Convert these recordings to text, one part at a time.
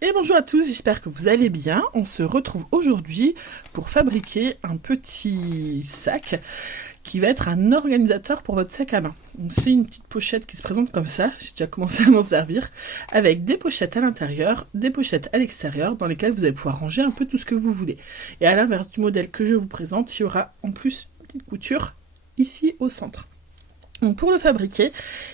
Et bonjour à tous, j'espère que vous allez bien. On se retrouve aujourd'hui pour fabriquer un petit sac qui va être un organisateur pour votre sac à main. Donc c'est une petite pochette qui se présente comme ça, j'ai déjà commencé à m'en servir, avec des pochettes à l'intérieur, des pochettes à l'extérieur, dans lesquelles vous allez pouvoir ranger un peu tout ce que vous voulez. Et à l'inverse du modèle que je vous présente, il y aura en plus une petite couture ici au centre. Donc pour le fabriquer,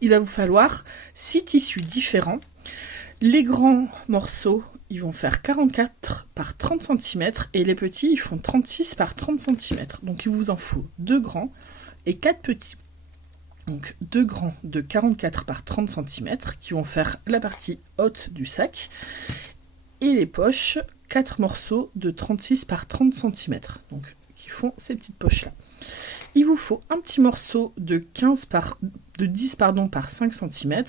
il va vous falloir 6 tissus différents. Les grands morceaux, ils vont faire 44 par 30 cm et les petits, ils font 36 par 30 cm. Donc il vous en faut 2 grands et 4 petits. Donc 2 grands de 44 par 30 cm qui vont faire la partie haute du sac. Et les poches, 4 morceaux de 36 par 30 cm. Donc qui font ces petites poches-là. Il vous faut un petit morceau de 10 par 5 cm.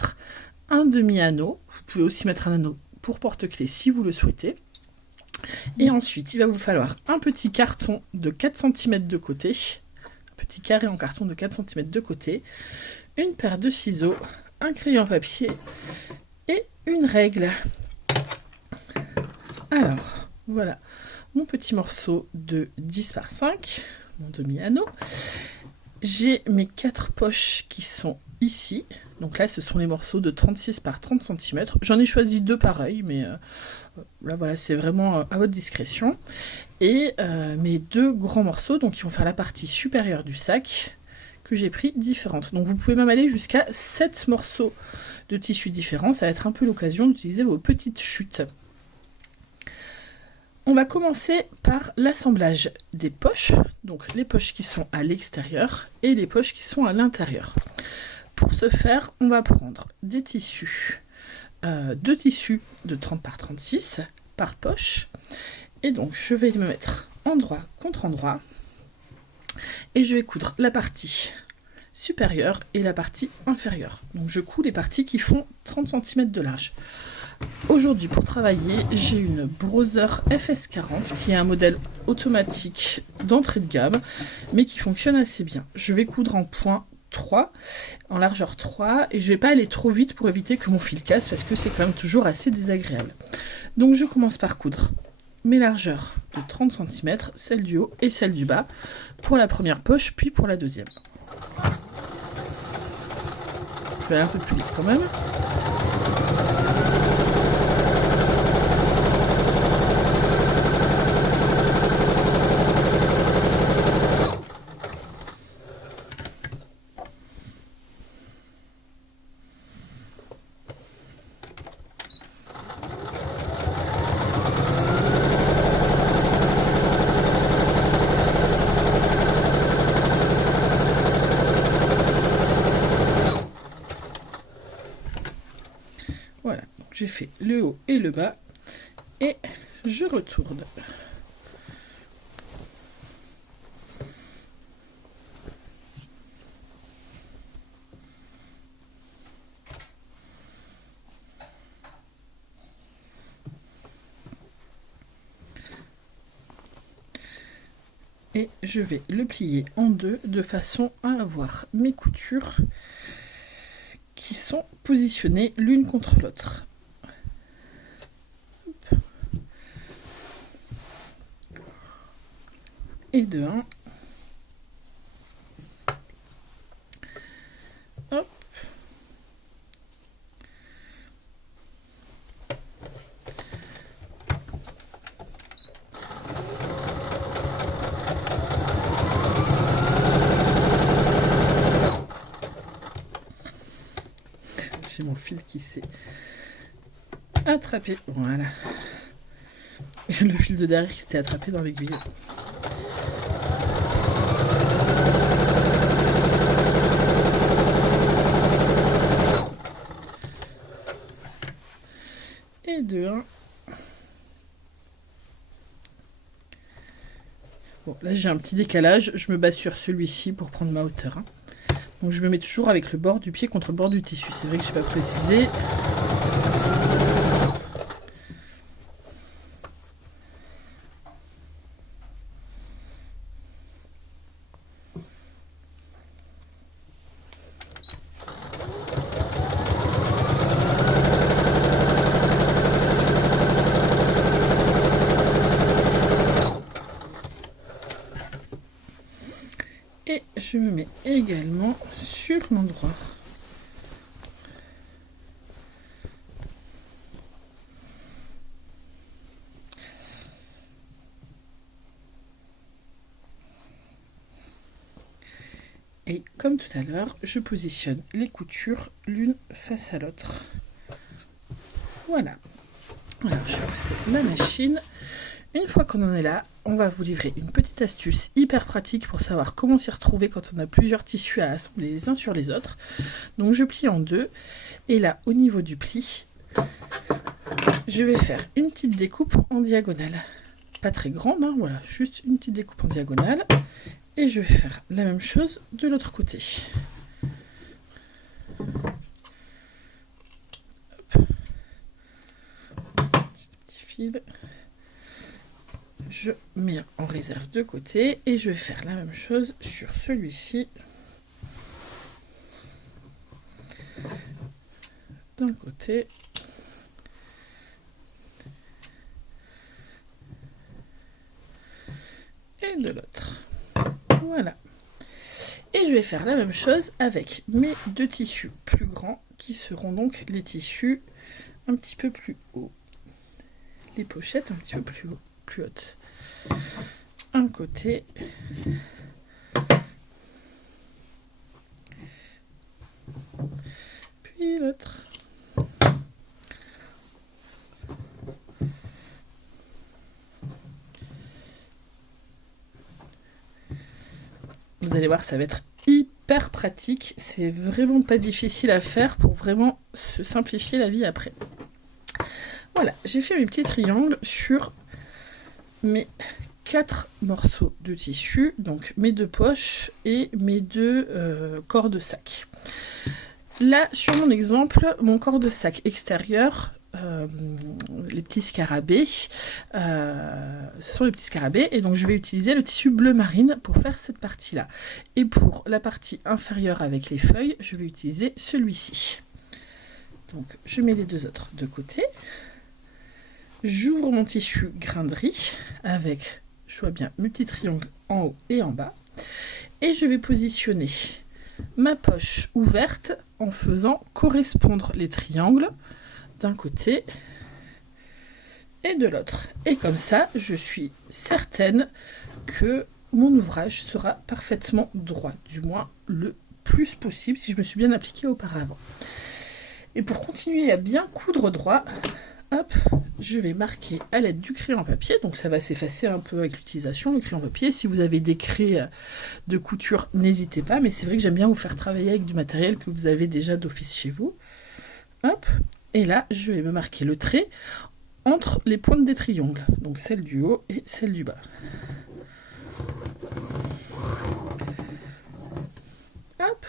Un demi-anneau, vous pouvez aussi mettre un anneau pour porte-clés si vous le souhaitez. Et ensuite, il va vous falloir un petit carton de 4 cm de côté, un petit carré en carton de 4 cm de côté, une paire de ciseaux, un crayon papier et une règle. Alors, voilà mon petit morceau de 10 par 5, mon demi-anneau. J'ai mes 4 poches qui sont ici. Donc là, ce sont les morceaux de 36 par 30 cm. J'en ai choisi 2 pareils, mais là, voilà, c'est vraiment à votre discrétion. Et mes 2 grands morceaux, donc ils vont faire la partie supérieure du sac, que j'ai pris différentes. Donc vous pouvez même aller jusqu'à 7 morceaux de tissu différents. Ça va être un peu l'occasion d'utiliser vos petites chutes. On va commencer par l'assemblage des poches, donc les poches qui sont à l'extérieur et les poches qui sont à l'intérieur. Pour ce faire, on va prendre des tissus, 2 tissus de 30 par 36 par poche. Et donc, je vais me mettre endroit contre endroit. Et je vais coudre la partie supérieure et la partie inférieure. Donc, je couds les parties qui font 30 cm de large. Aujourd'hui, pour travailler, j'ai une Brother FS40 qui est un modèle automatique d'entrée de gamme, mais qui fonctionne assez bien. Je vais coudre en point 3, en largeur 3, et je vais pas aller trop vite pour éviter que mon fil casse, parce que c'est quand même toujours assez désagréable. Donc je commence par coudre mes largeurs de 30 cm, celle du haut et celle du bas, pour la première poche, puis pour la deuxième. Je vais aller un peu plus vite quand même. Voilà, j'ai fait le haut et le bas et je retourne. Et je vais le plier en deux de façon à avoir mes coutures qui sont positionnées l'une contre l'autre. Et de 1. Hop. J'ai mon fil qui s'est attrapé. Voilà. Le fil de derrière qui s'était attrapé dans l'aiguille. Et de 1. Bon, là j'ai un petit décalage. Je me base sur celui-ci pour prendre ma hauteur. Donc je me mets toujours avec le bord du pied contre le bord du tissu. C'est vrai que je n'ai pas précisé. je me mets également sur l'endroit. Et comme tout à l'heure, je positionne les coutures l'une face à l'autre. Voilà. Alors, je vais pousser la machine. Une fois qu'on en est là, on va vous livrer une petite astuce hyper pratique pour savoir comment s'y retrouver quand on a plusieurs tissus à assembler les uns sur les autres. Donc, je plie en deux. Et là, au niveau du pli, je vais faire une petite découpe en diagonale. Pas très grande, hein, voilà, juste une petite découpe en diagonale. Et je vais faire la même chose de l'autre côté. Petit fil. Je mets en réserve de côté et je vais faire la même chose sur celui-ci. D'un côté. Et de l'autre. Voilà. Et je vais faire la même chose avec mes deux tissus plus grands qui seront donc les tissus un petit peu plus hauts. Les pochettes un petit peu plus haut, plus hautes. Un côté. Puis l'autre. Vous allez voir, ça va être hyper pratique. C'est vraiment pas difficile à faire pour vraiment se simplifier la vie après. Voilà, j'ai fait mes petits triangles sur mes 4 morceaux de tissu, donc mes 2 poches et mes 2 corps de sac. Là, sur mon exemple, mon corps de sac extérieur, les petits scarabées, ce sont les petits scarabées, et donc je vais utiliser le tissu bleu marine pour faire cette partie-là. Et pour la partie inférieure avec les feuilles, je vais utiliser celui-ci. Donc je mets les deux autres de côté. J'ouvre mon tissu grinderie avec, je vois bien, mes petits triangles en haut et en bas. Et je vais positionner ma poche ouverte en faisant correspondre les triangles d'un côté et de l'autre. Et comme ça, je suis certaine que mon ouvrage sera parfaitement droit, du moins le plus possible si je me suis bien appliquée auparavant. Et pour continuer à bien coudre droit, hop, je vais marquer à l'aide du crayon à papier, donc ça va s'effacer un peu avec l'utilisation, le crayon à papier. Si vous avez des craies de couture, n'hésitez pas, mais c'est vrai que j'aime bien vous faire travailler avec du matériel que vous avez déjà d'office chez vous. Hop, et là, je vais me marquer le trait entre les pointes des triangles, donc celle du haut et celle du bas. Hop.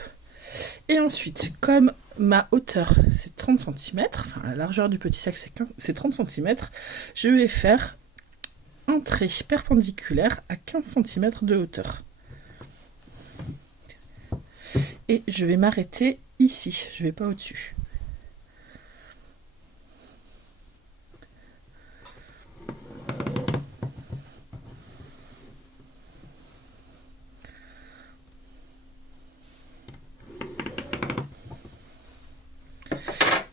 Et ensuite, comme ma hauteur c'est 30 cm, enfin la largeur du petit sac c'est 30 cm, je vais faire un trait perpendiculaire à 15 cm de hauteur. Et je vais m'arrêter ici, je ne vais pas au-dessus.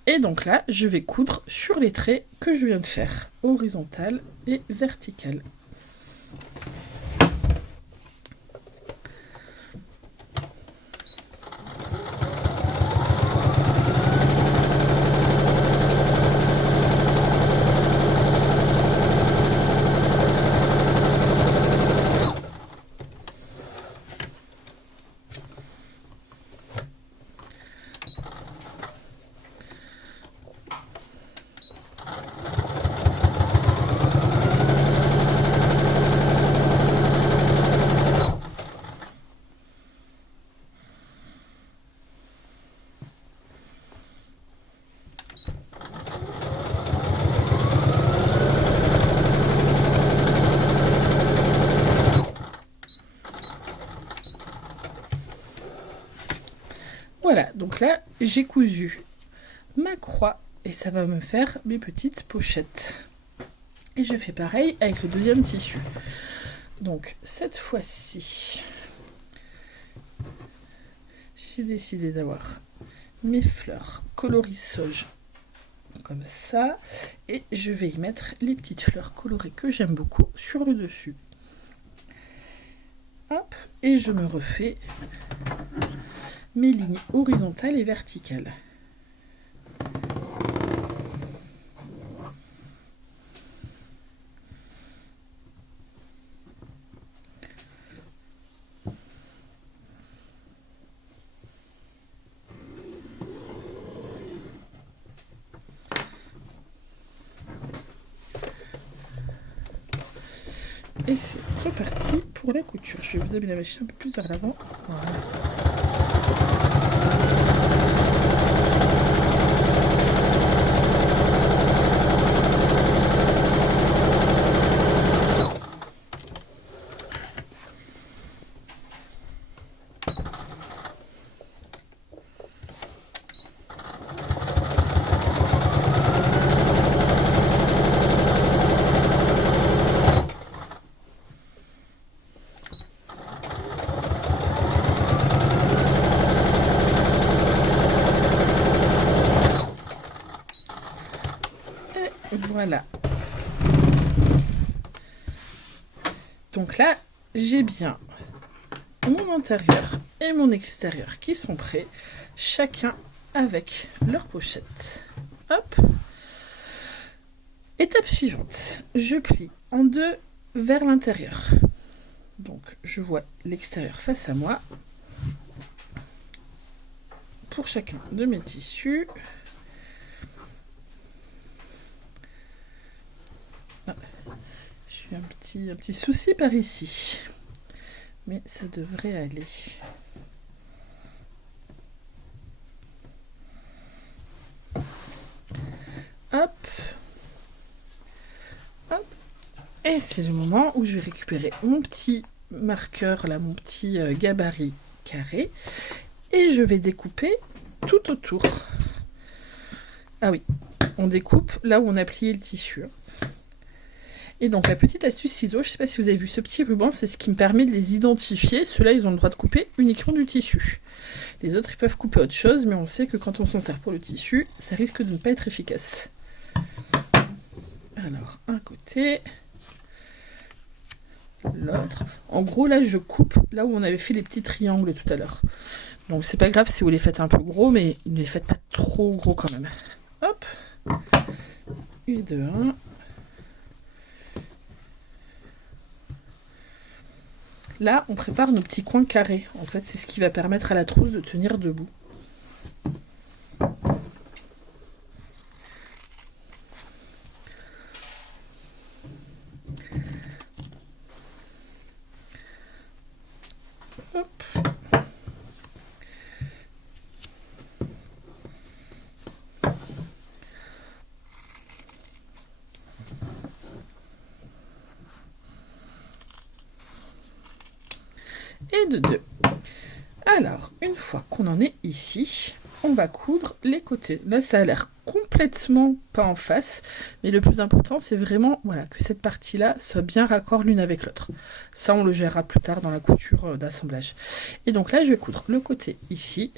Et donc là, je vais coudre sur les traits que je viens de faire, horizontal et vertical. Voilà, donc là, j'ai cousu ma croix et ça va me faire mes petites pochettes. Et je fais pareil avec le deuxième tissu. Donc, cette fois-ci, j'ai décidé d'avoir mes fleurs coloris sauge comme ça, et je vais y mettre les petites fleurs colorées que j'aime beaucoup sur le dessus. Hop, et je me refais mes lignes horizontales et verticales. Et c'est reparti pour la couture. Je vais vous amener la machine un peu plus vers l'avant. Voilà. Voilà. Donc là, j'ai bien mon intérieur et mon extérieur qui sont prêts, chacun avec leur pochette. Hop. Étape suivante, je plie en deux vers l'intérieur. Donc je vois l'extérieur face à moi. Pour chacun de mes tissus. J'ai un petit souci par ici, mais ça devrait aller. Hop, hop, et c'est le moment où je vais récupérer mon petit marqueur là, mon petit gabarit carré, et je vais découper tout autour. Ah oui, on découpe là où on a plié le tissu. Et donc la petite astuce ciseaux, je ne sais pas si vous avez vu ce petit ruban, c'est ce qui me permet de les identifier. Ceux-là, ils ont le droit de couper uniquement du tissu. Les autres, ils peuvent couper autre chose, mais on sait que quand on s'en sert pour le tissu, ça risque de ne pas être efficace. Alors, un côté, l'autre. En gros, là, je coupe là où on avait fait les petits triangles tout à l'heure. Donc c'est pas grave si vous les faites un peu gros, mais ne les faites pas trop gros quand même. Hop, et de 1. Là, on prépare nos petits coins carrés. En fait, c'est ce qui va permettre à la trousse de tenir debout. Hop. Et de 2. Alors, une fois qu'on en est ici, on va coudre les côtés. Là, ça a l'air complètement pas en face, mais le plus important, c'est vraiment voilà, que cette partie-là soit bien raccord l'une avec l'autre. Ça, on le gérera plus tard dans la couture d'assemblage. Et donc là, je vais coudre le côté ici,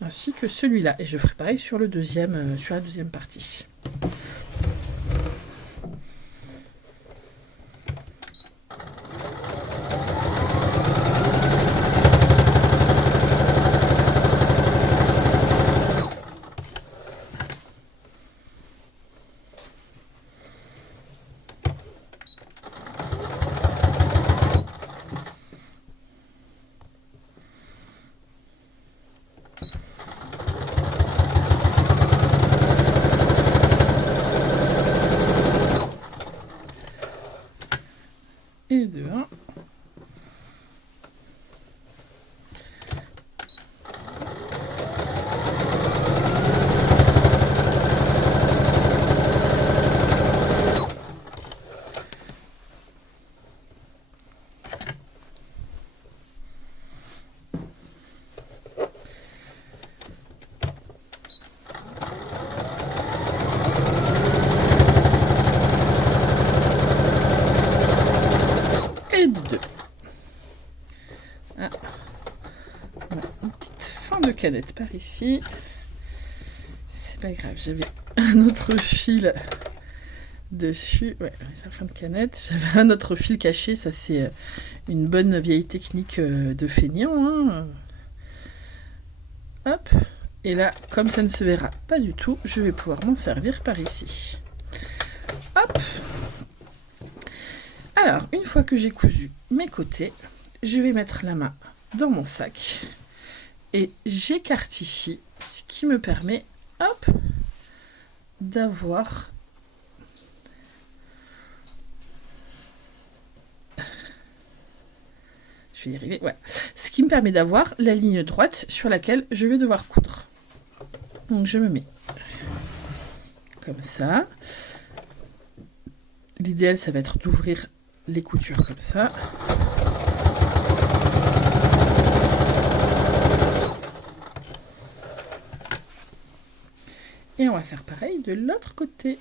ainsi que celui-là. Et je ferai pareil sur le deuxième, sur la deuxième partie. Et de 1. Et de 2. canette par ici. C'est pas grave, j'avais un autre fil dessus. Ouais, c'est la fin de canette. J'avais un autre fil caché. Ça, c'est une bonne vieille technique de feignant. Hein. Hop. Et là, comme ça ne se verra pas du tout, je vais pouvoir m'en servir par ici. Hop. Alors, une fois que j'ai cousu mes côtés, je vais mettre la main dans mon sac et j'écarte ici, ce qui me permet, hop, d'avoir je vais y arriver, ouais. Ce qui me permet d'avoir la ligne droite sur laquelle je vais devoir coudre. Donc je me mets comme ça. L'idéal, ça va être d'ouvrir les coutures comme ça. Et on va faire pareil de l'autre côté.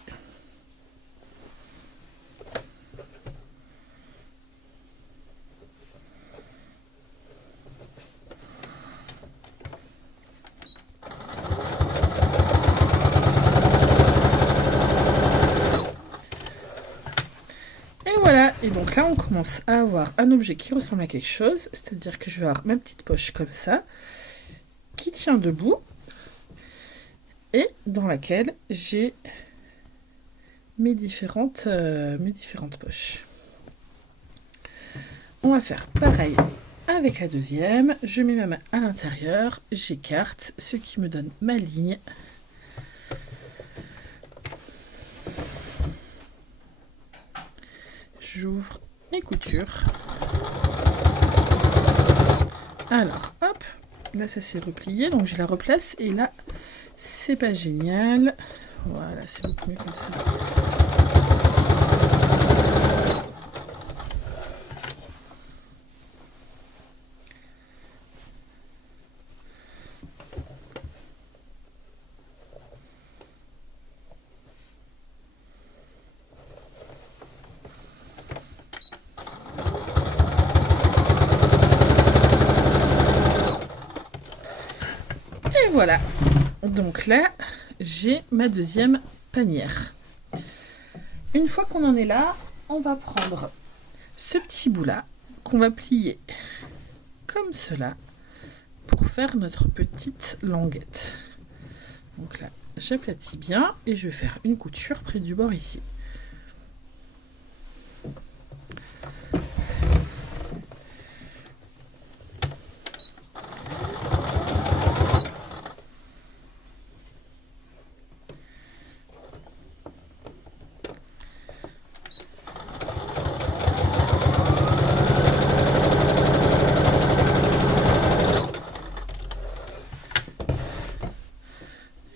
Et donc là, on commence à avoir un objet qui ressemble à quelque chose, c'est-à-dire que je vais avoir ma petite poche comme ça, qui tient debout, et dans laquelle j'ai mes différentes poches. On va faire pareil avec la deuxième. Je mets ma main à l'intérieur, j'écarte, ce qui me donne ma ligne. J'ouvre mes coutures. Alors, hop, là ça s'est replié, donc je la replace et là, c'est pas génial. Voilà, c'est beaucoup mieux comme ça. Voilà, donc là, j'ai ma deuxième panière. Une fois qu'on en est là, on va prendre ce petit bout-là qu'on va plier comme cela pour faire notre petite languette. Donc là, j'aplatis bien et je vais faire une couture près du bord ici.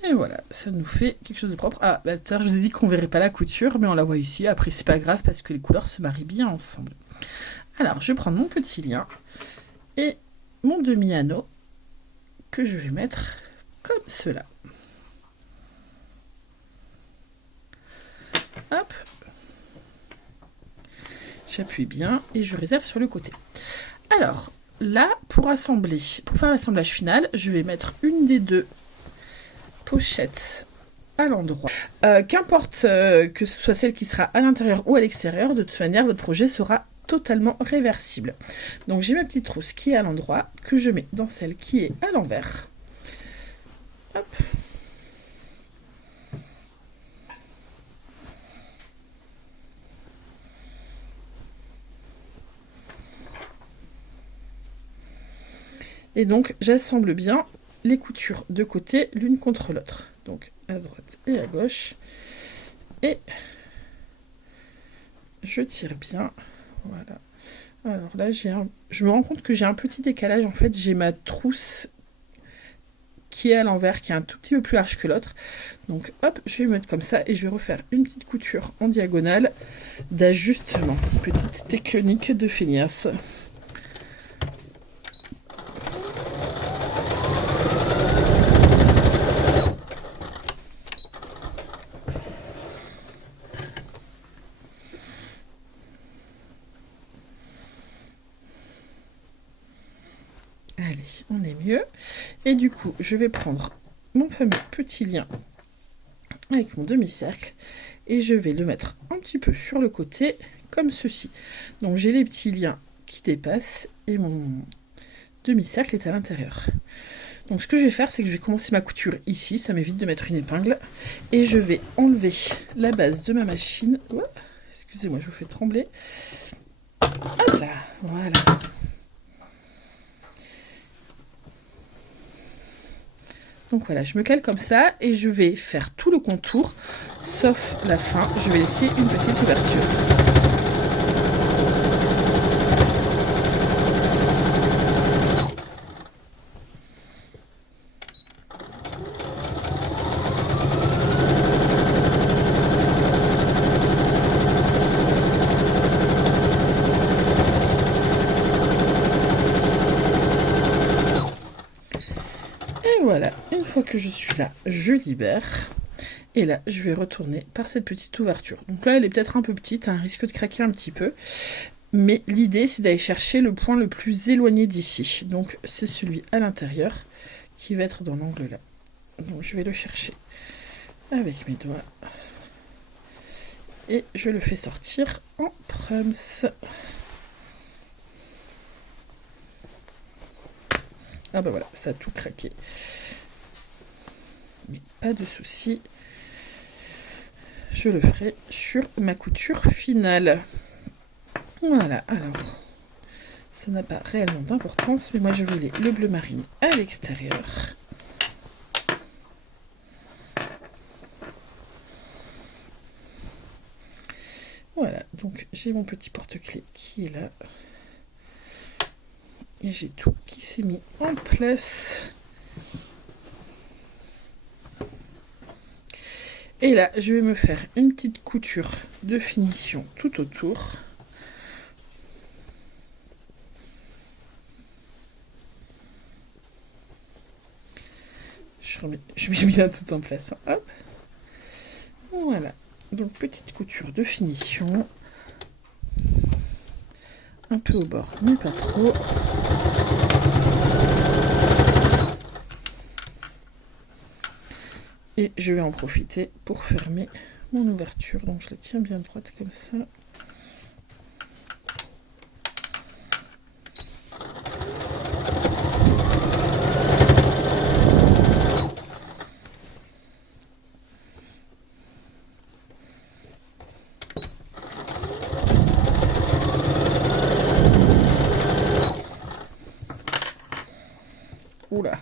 Et voilà, ça nous fait quelque chose de propre. Ah, bah, tout à l'heure, je vous ai dit qu'on verrait pas la couture, mais on la voit ici. Après, c'est pas grave parce que les couleurs se marient bien ensemble. Alors, je vais prendre mon petit lien et mon demi-anneau que je vais mettre comme cela. Hop. J'appuie bien et je réserve sur le côté. Alors, là, pour faire l'assemblage final, je vais mettre une des deux pochettes à l'endroit. Qu'importe que ce soit celle qui sera à l'intérieur ou à l'extérieur, de toute manière, votre projet sera totalement réversible. Donc j'ai ma petite trousse qui est à l'endroit, que je mets dans celle qui est à l'envers. Hop. Et donc j'assemble bien les coutures de côté l'une contre l'autre. Donc à droite et à gauche. Et je tire bien. Voilà. Alors là, je me rends compte que j'ai un petit décalage. En fait, j'ai ma trousse qui est à l'envers, qui est un tout petit peu plus large que l'autre. Donc hop, je vais mettre comme ça et je vais refaire une petite couture en diagonale d'ajustement. Petite technique de feignasse. Allez, Allez, on est mieux. Et du coup, je vais prendre mon fameux petit lien avec mon demi-cercle et je vais le mettre un petit peu sur le côté, comme ceci. Donc j'ai les petits liens qui dépassent et mon demi-cercle est à l'intérieur. Donc ce que je vais faire, c'est que je vais commencer ma couture ici, ça m'évite de mettre une épingle. Et je vais enlever la base de ma machine. Oh, excusez-moi, je vous fais trembler. Hop là, voilà. Donc voilà, je me cale comme ça et je vais faire tout le contour, sauf la fin. Je vais laisser une petite ouverture. Voilà, une fois que je suis là, je libère. Et là, je vais retourner par cette petite ouverture. Donc là, elle est peut-être un peu petite, hein, risque de craquer un petit peu. Mais l'idée, c'est d'aller chercher le point le plus éloigné d'ici. Donc c'est celui à l'intérieur qui va être dans l'angle là. Donc je vais le chercher avec mes doigts. Et je le fais sortir en prums. Ah bah voilà, ça a tout craqué. Mais pas de souci. Je le ferai sur ma couture finale. Voilà, alors, ça n'a pas réellement d'importance, mais moi je voulais le bleu marine à l'extérieur. Voilà, donc j'ai mon petit porte-clés qui est là. Et j'ai tout qui s'est mis en place. Et là, je vais me faire une petite couture de finition tout autour. Je mets bien tout en place. Hein. Hop. Voilà. Donc, petite couture de finition. Un peu au bord, mais pas trop. Et je vais en profiter pour fermer mon ouverture. Donc je la tiens bien droite comme ça. Oula.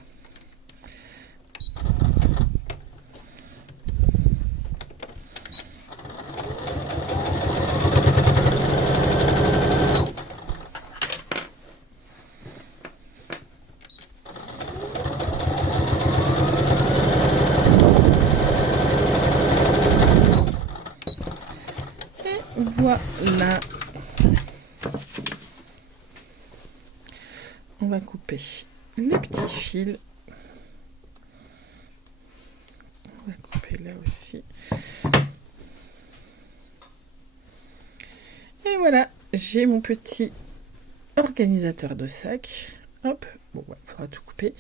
Voilà. On va couper les petits fils. On va couper là aussi. Et voilà, j'ai mon petit organisateur de sac. Hop, bon, il faudra tout couper.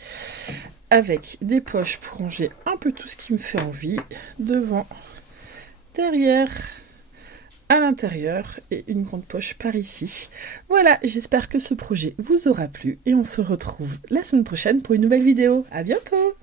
Avec des poches pour ranger un peu tout ce qui me fait envie. Devant, derrière, à l'intérieur et une grande poche par ici. Voilà, j'espère que ce projet vous aura plu et on se retrouve la semaine prochaine pour une nouvelle vidéo. À bientôt!